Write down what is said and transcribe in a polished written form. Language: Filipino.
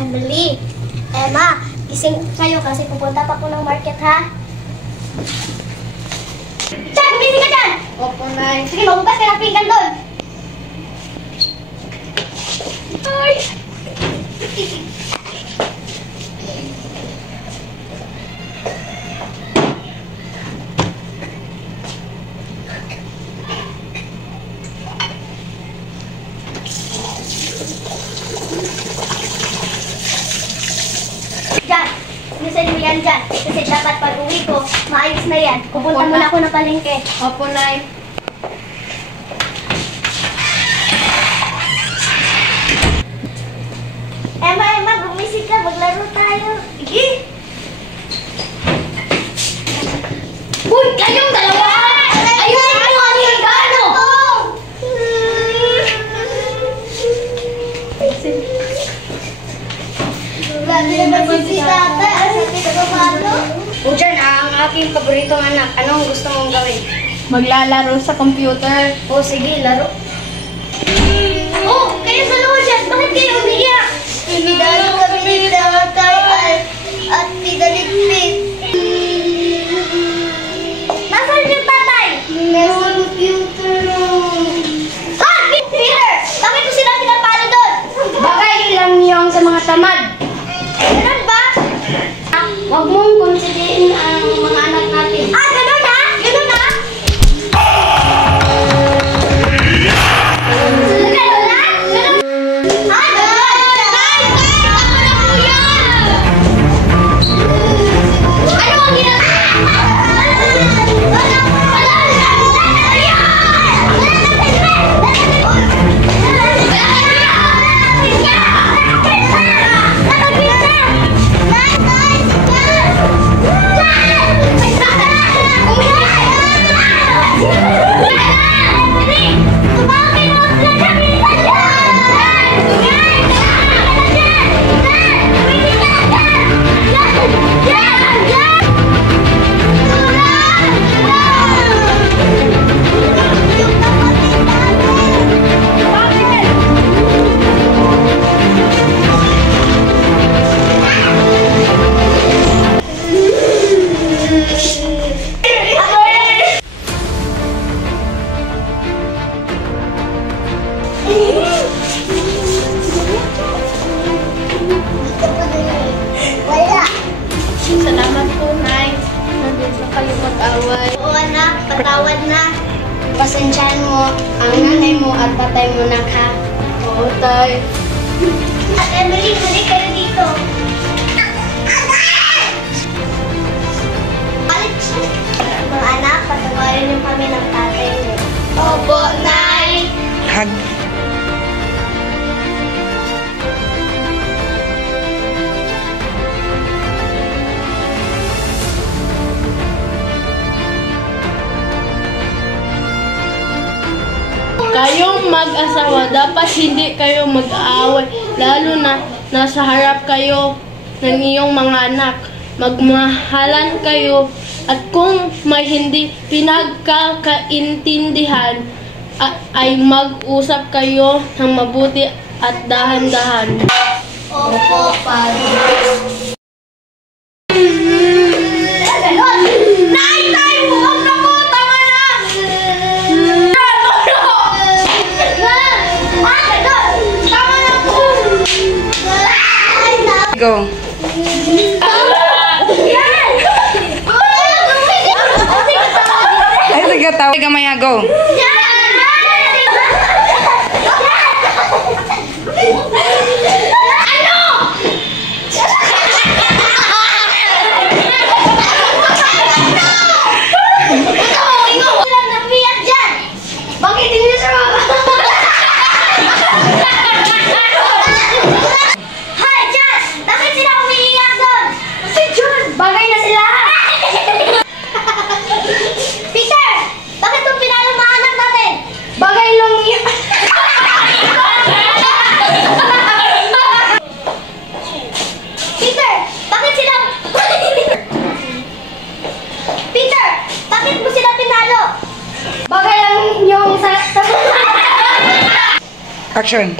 Emily, Emma, gising kayo kasi pupunta pa po ng market, ha? Chan, gumising ka dyan! Opo, Nay. Sige, magugas ka ng pinggan doon! Ay! Diyan! Bilisan mo yan dyan. Kasi dapat pag uwi ko, maayos na yan. Pupunta muna ako ng palengke. Opo, Nay. Emma, gumising ka. Maglaro tayo. Sige! Uy! Kayong dalawa! Ayun! Ano ang higano? Grabe naman si Tata. Sabi ka ba paano? O dyan, ang aking paboritong anak. Anong gusto mong gawin? Maglalaro sa computer. O sige, laro. Oh! Kayo sa loob dyan! Bakit kayo umiiyak? Pinidalo kami ni Tatay at pinaligpit. Nasaan yung tatay? Nasa computer room. Ah! Peter! Bakit mo sila pinapalo doon? Bagay lang yung sa mga tamad. Ganun ba? Huwag mong konsiderin ang mga anak natin. Ah! Ganun ha? Ganun ha? Ganun ha? Ganun? Ah! Ganun! Tay! Ako na po yan! Ano ang ginagawa? Wala. Salamat po, Nay. Nandito kayo mag-away. Oo anak, patawad na. Pasensyahan mo ang nanay mo at tatay mo na ka. Oo, Tay. At Emily, huli kayo dito. Mga anak, patawarin niyo kami ng tatay niyo. Opo, Nay. Kayong mag-asawa, dapat hindi kayo mag-aaway. Lalo na nasa harap kayo ng iyong mga anak. Magmahalan kayo. At kung may hindi pinagkakaintindihan, ay mag-usap kayo ng mabuti at dahan-dahan. Opo, Padre. Nay! Nay! Huwag na po! Tama na! Tama na po! Go. Ay, nagkatawa. Gamaya, go. Bakit hindi siya Hi, Jess! Bakit sila umiiyak doon? Si John! Bagay na sila! Peter! Bakit itong pinalo mga anak natin? Bagay lang yun. Peter! Bakit sila... Peter! Bakit mo sila pinalo? Bagay lang yung sa... Action.